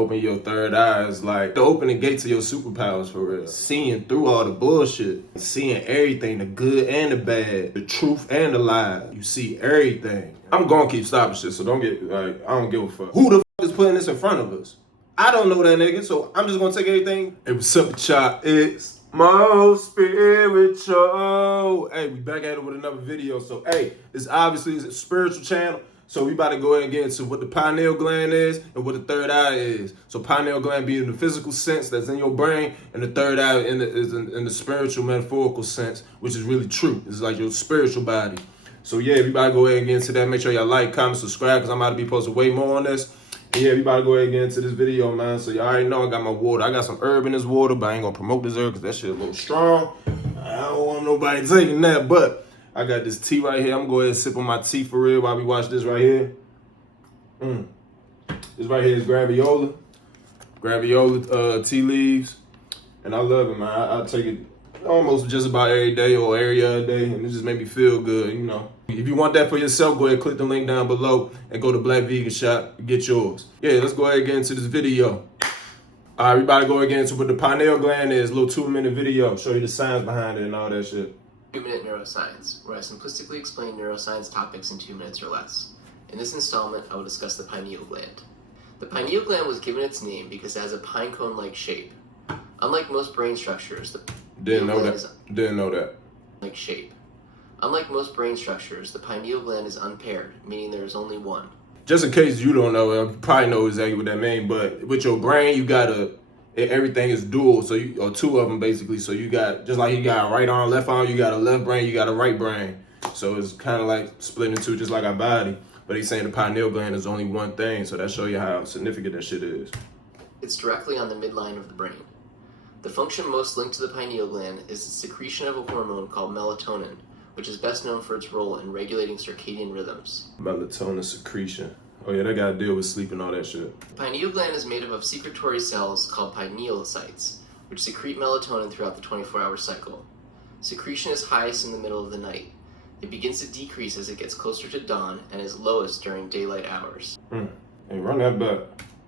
Open your third eye is like the opening gate to your superpowers for real. Seeing through all the bullshit. Seeing everything, the good and the bad, the truth and the lie. You see everything. I'm gonna keep stopping shit, so don't get, like, I don't give a fuck. Who the fuck is putting this in front of us? I don't know that nigga, so I'm just gonna take everything. Hey, what's up, y'all? It's most spiritual. Hey, we back at it with another video. So, hey, it's obviously a spiritual channel. So we about to go ahead and get into what the pineal gland is and what the third eye is. So pineal gland being in the physical sense that's in your brain, and the third eye is in the spiritual, metaphorical sense, which is really true. It's like your spiritual body. So yeah, we about to go ahead and get into that. Make sure y'all like, comment, subscribe, because I'm about to be posting way more on this. And yeah, we about to go ahead and get into this video, man. So y'all already know I got my water. I got some herb in this water, but I ain't gonna promote this herb because that shit a little strong. I don't want nobody taking that, but I got this tea right here. I'm gonna go ahead and sip on my tea for real while we watch this right here. This right here is graviola. Graviola tea leaves. And I love it, man. I take it almost just about every day or every other day, and it just make me feel good, you know. If you want that for yourself, go ahead and click the link down below and go to Black Vegan Shop and get yours. Yeah, let's go ahead and get into this video. All right, we about to go ahead and get into what the pineal gland is. A little 2-minute video. Show you the science behind it and all that shit. 2-minute neuroscience, where I simplistically explain neuroscience topics in 2 minutes or less. In this installment, I will discuss the pineal gland. The pineal gland was given its name because it has a pine cone-like shape. Unlike most brain structures, the Didn't know that. Like shape. Unlike most brain structures, the pineal gland is unpaired, meaning there is only one. Just in case you don't know, you probably know exactly what that means, but with your brain, you gotta, everything is dual, so you, or two of them basically, so you got, just like you got a right arm, left arm, you got a left brain, you got a right brain. So it's kind of like split into just like our body, but he's saying the pineal gland is only one thing, so that show you how significant that shit is. It's directly on the midline of the brain. The function most linked to the pineal gland is the secretion of a hormone called melatonin, which is best known for its role in regulating circadian rhythms. Melatonin secretion. Oh yeah, that got to deal with sleep and all that shit. The pineal gland is made up of secretory cells called pinealocytes, which secrete melatonin throughout the 24-hour cycle. Secretion is highest in the middle of the night. It begins to decrease as it gets closer to dawn and is lowest during daylight hours. Hey, run that back.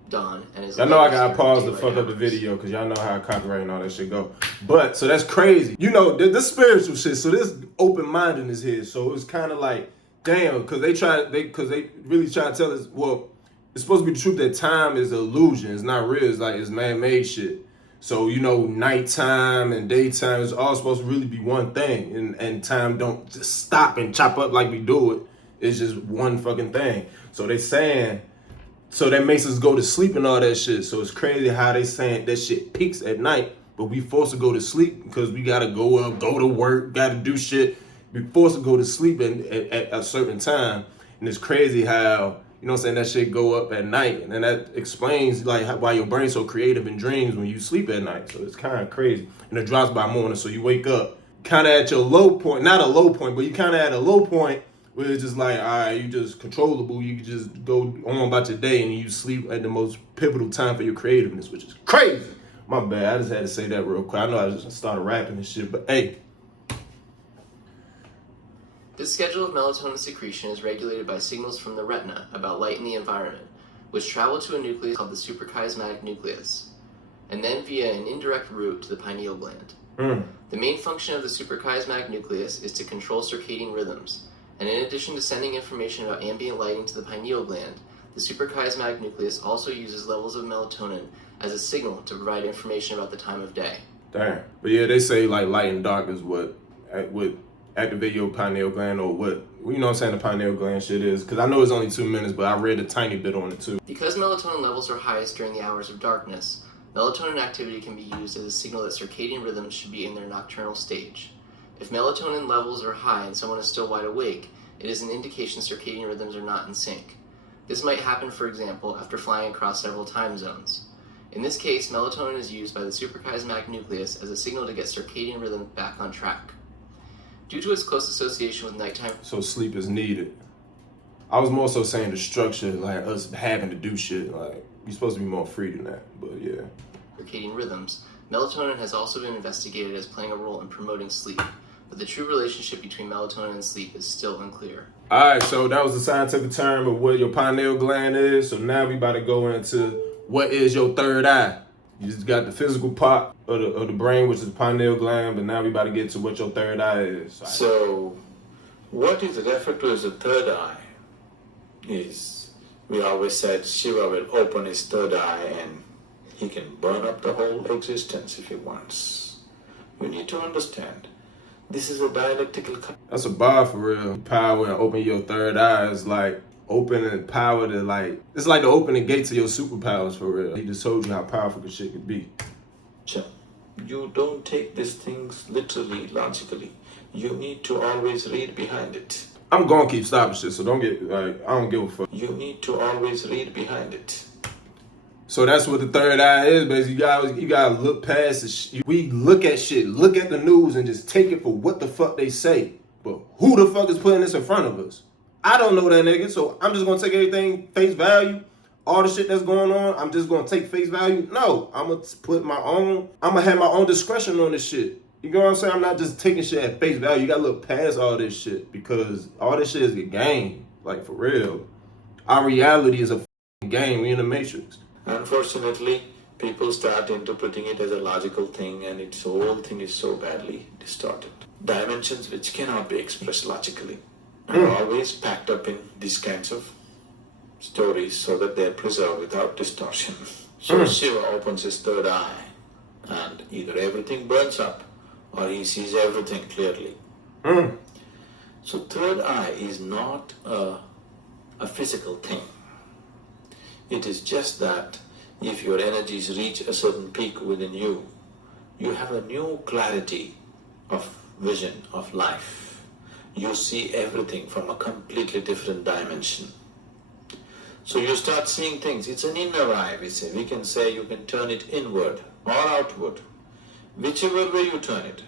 Dawn and is. I know I gotta pause to fuck up the video because y'all know how copyright and all that shit go. But so that's crazy. You know, this spiritual shit. So this open-mindedness here. So it's kind of like, damn, because they really try to tell us, well, it's supposed to be the truth that time is an illusion. It's not real. It's like it's man-made shit. So, you know, nighttime and daytime is all supposed to really be one thing. And time don't just stop and chop up like we do it. It's just one fucking thing. So they saying, so that makes us go to sleep and all that shit. So it's crazy how they saying that shit peaks at night, but we forced to go to sleep because we gotta go up, go to work, gotta do shit. We forced to go to sleep at a certain time. And it's crazy how, you know what I'm saying, that shit go up at night. And that explains like why your brain's so creative in dreams when you sleep at night. So it's kind of crazy. And it drops by morning, so you wake up kind of at your low point, not a low point, but you kind of at a low point where it's just like, all right, you just controllable. You can just go on about your day and you sleep at the most pivotal time for your creativeness, which is crazy. My bad, I just had to say that real quick. I know I just started rapping and shit, but hey. This schedule of melatonin secretion is regulated by signals from the retina about light in the environment, which travel to a nucleus called the suprachiasmatic nucleus, and then via an indirect route to the pineal gland. The main function of the suprachiasmatic nucleus is to control circadian rhythms, and in addition to sending information about ambient lighting to the pineal gland, the suprachiasmatic nucleus also uses levels of melatonin as a signal to provide information about the time of day. Damn. But yeah, they say like light and dark is what would activate your pineal gland, or what, you know what I'm saying, the pineal gland shit is. Because I know it's only 2 minutes, but I read a tiny bit on it too. Because melatonin levels are highest during the hours of darkness, melatonin activity can be used as a signal that circadian rhythms should be in their nocturnal stage. If melatonin levels are high and someone is still wide awake, it is an indication circadian rhythms are not in sync. This might happen, for example, after flying across several time zones. In this case, melatonin is used by the suprachiasmatic nucleus as a signal to get circadian rhythm back on track. Due to its close association with nighttime, so sleep is needed. I was more so saying the structure, like us having to do shit, like you're supposed to be more free than that, but yeah. Circadian rhythms, melatonin has also been investigated as playing a role in promoting sleep, but the true relationship between melatonin and sleep is still unclear. All right, so that was the scientific term of what your pineal gland is. So now we about to go into what is your third eye? You just got the physical part of the brain, which is the pineal gland, but now we about to get to what your third eye is. So, what is referred to as the third eye is, we always said Shiva will open his third eye and he can burn up the whole existence if he wants. You need to understand, this is a dialectical. That's a bar for real. Power and open your third eye is like opening power to like, it's like the opening gate to your superpowers for real. He just told you how powerful the shit could be. You don't take these things literally, logically. You need to always read behind it. I'm gonna keep stopping shit, so don't get like, I don't give a fuck. You need to always read behind it. So that's what the third eye is, basically. You gotta look past the shit. We look at shit, look at the news, and just take it for what the fuck they say. But who the fuck is putting this in front of us? I don't know that nigga, so I'm just gonna take everything face value. All the shit that's going on, I'm just gonna take face value. No, I'm gonna have my own discretion on this shit. You know what I'm saying? I'm not just taking shit at face value. You gotta look past all this shit because all this shit is a game. Like, for real. Our reality is a game. We in the Matrix. Unfortunately, people start interpreting it as a logical thing and its whole thing is so badly distorted. Dimensions which cannot be expressed logically are always packed up in these kinds of stories so that they're preserved without distortion. So Shiva opens his third eye and either everything burns up or he sees everything clearly. So third eye is not a physical thing. It is just that if your energies reach a certain peak within you, you have a new clarity of vision of life. You see everything from a completely different dimension. So you start seeing things. It's an inner eye, we say. We can say you can turn it inward or outward, whichever way you turn it.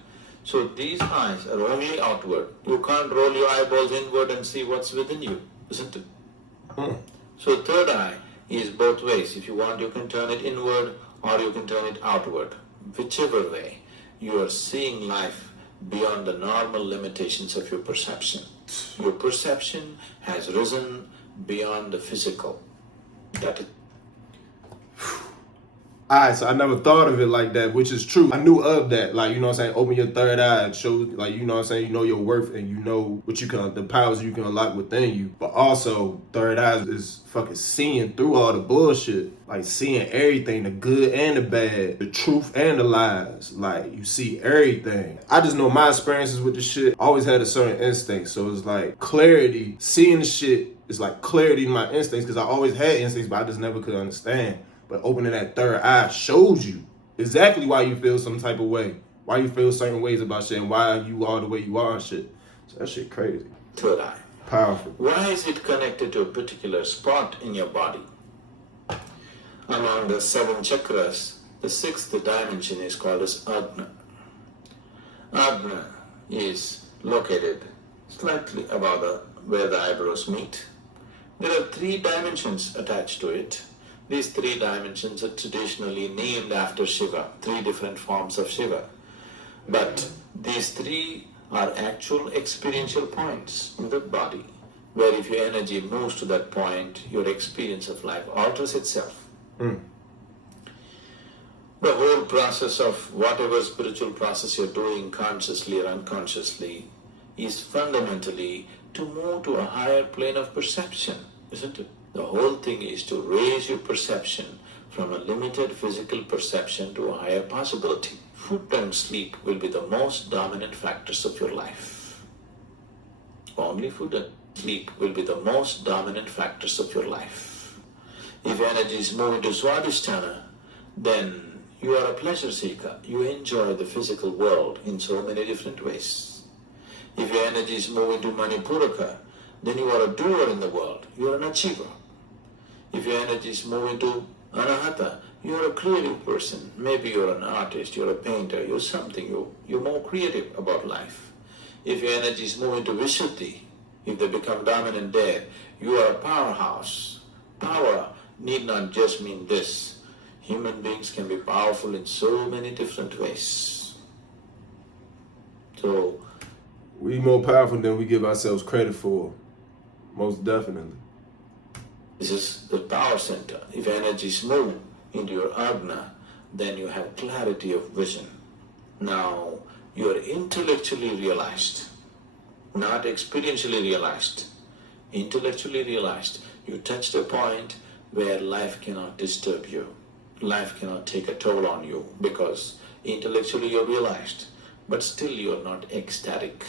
So these eyes are only outward. You can't roll your eyeballs inward and see what's within you, isn't it? So third eye is both ways. If you want, you can turn it inward or you can turn it outward. Whichever way, you are seeing life beyond the normal limitations of your perception. Your perception has risen beyond the physical. That is. Alright, so I never thought of it like that, which is true. I knew of that. Like, you know what I'm saying? Open your third eye and show, like, you know what I'm saying? You know your worth and you know what you can, the powers you can unlock within you. But also, third eye is fucking seeing through all the bullshit. Like, seeing everything, the good and the bad, the truth and the lies. Like, you see everything. I just know my experiences with the shit. I always had a certain instinct. So it's like clarity, seeing the shit is like clarity in my instincts because I always had instincts, but I just never could understand. But opening that third eye shows you exactly why you feel some type of way, why you feel certain ways about shit, and why you are the way you are and shit. So that shit crazy. Third eye. Powerful. Why is it connected to a particular spot in your body? Among the 7 chakras, the 6th dimension is called as Ajna. Ajna is located slightly above where the eyebrows meet. There are 3 dimensions attached to it. These 3 dimensions are traditionally named after Shiva, 3 different forms of Shiva. But these 3 are actual experiential points in the body, where if your energy moves to that point, your experience of life alters itself. The whole process of whatever spiritual process you're doing, consciously or unconsciously, is fundamentally to move to a higher plane of perception, isn't it? The whole thing is to raise your perception from a limited physical perception to a higher possibility. Food and sleep will be the most dominant factors of your life. Only food and sleep will be the most dominant factors of your life. If energy is moving to Swadhisthana, then you are a pleasure seeker. You enjoy the physical world in so many different ways. If your energy is moving to Manipuraka, then you are a doer in the world. You are an achiever. If your energy is moving to Anahata, you're a creative person. Maybe you're an artist, you're a painter, you're something, you're more creative about life. If your energy is moving to Vishuddhi, if they become dominant there, you are a powerhouse. Power need not just mean this. Human beings can be powerful in so many different ways. So, we more powerful than we give ourselves credit for. Most definitely. this is the power center. If energies move, into your Agna, then you have clarity of vision. Now, you are intellectually realized, not experientially realized. Intellectually realized, you touched a point where life cannot disturb you. Life cannot take a toll on you because intellectually you're realized, but still you're not ecstatic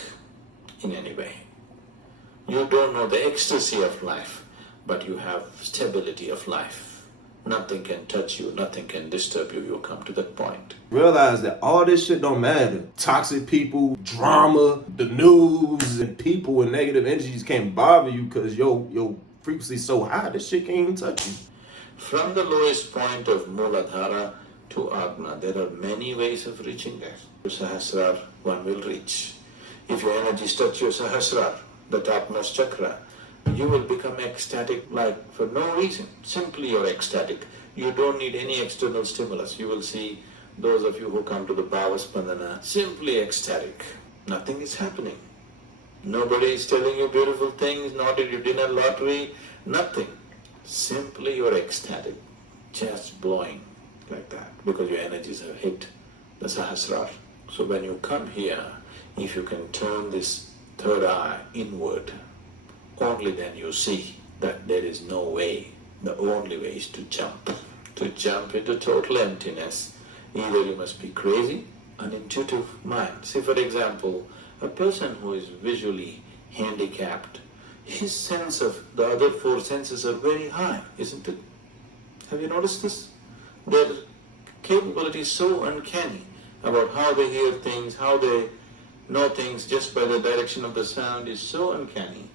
in any way. You don't know the ecstasy of life, but you have stability of life. Nothing can touch you, nothing can disturb you. You'll come to that point. Realize that all this shit don't matter. Toxic people, drama, the news, and people with negative energies can't bother you because your frequency so high, this shit can't even touch you. From the lowest point of Muladhara to Agna, there are many ways of reaching there. Sahasrar, one will reach. If your energies touch your Sahasrar, the topmost chakra, you will become ecstatic like for no reason. Simply you're ecstatic. You don't need any external stimulus. You will see those of you who come to the Bhava Spandana simply ecstatic. Nothing is happening. Nobody is telling you beautiful things, not did you dinner lottery, nothing. Simply you're ecstatic, just blowing like that because your energies have hit the Sahasrar. So when you come here, if you can turn this third eye inward, only then you see that there is no way. The only way is to jump into total emptiness. Either you must be crazy, an intuitive mind. See, for example, a person who is visually handicapped, his sense of the other four senses are very high, isn't it? Have you noticed this? Their capability is so uncanny about how they hear things, how they know things just by the direction of the sound is so uncanny.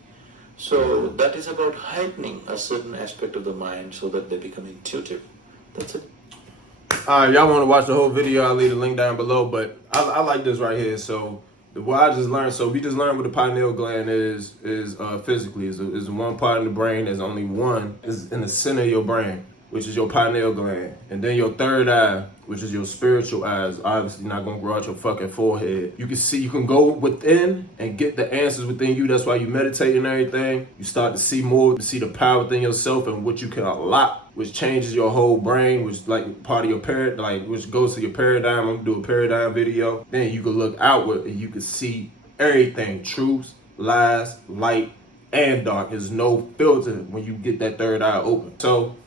So that is about heightening a certain aspect of the mind so that they become intuitive. That's it. Alright, y'all want to watch the whole video, I'll leave the link down below, but I like this right here. So what I just learned, so we just learned what the pineal gland is physically, is one part of the brain. There's only one, is in the center of your brain, which is your pineal gland. And then your third eye, which is your spiritual eyes, obviously not gonna grow out your fucking forehead. You can see, you can go within and get the answers within you. That's why you meditate and everything. You start to see more, to see the power within yourself and what you can unlock, which changes your whole brain, which like part of your which goes to your paradigm. I'm gonna do a paradigm video. Then you can look outward and you can see everything, truths, lies, light, and dark. There's no filter when you get that third eye open. So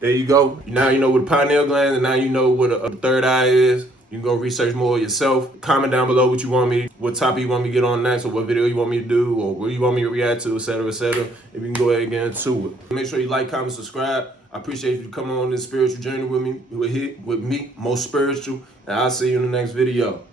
there you go. Now you know what a pineal gland, and now you know what a third eye is. You can go research more yourself. Comment down below what you want me, what topic you want me to get on next, or what video you want me to do, or what you want me to react to, etc., etc. If you can go ahead and get into it. Make sure you like, comment, subscribe. I appreciate you coming on this spiritual journey with me, most spiritual, and I'll see you in the next video.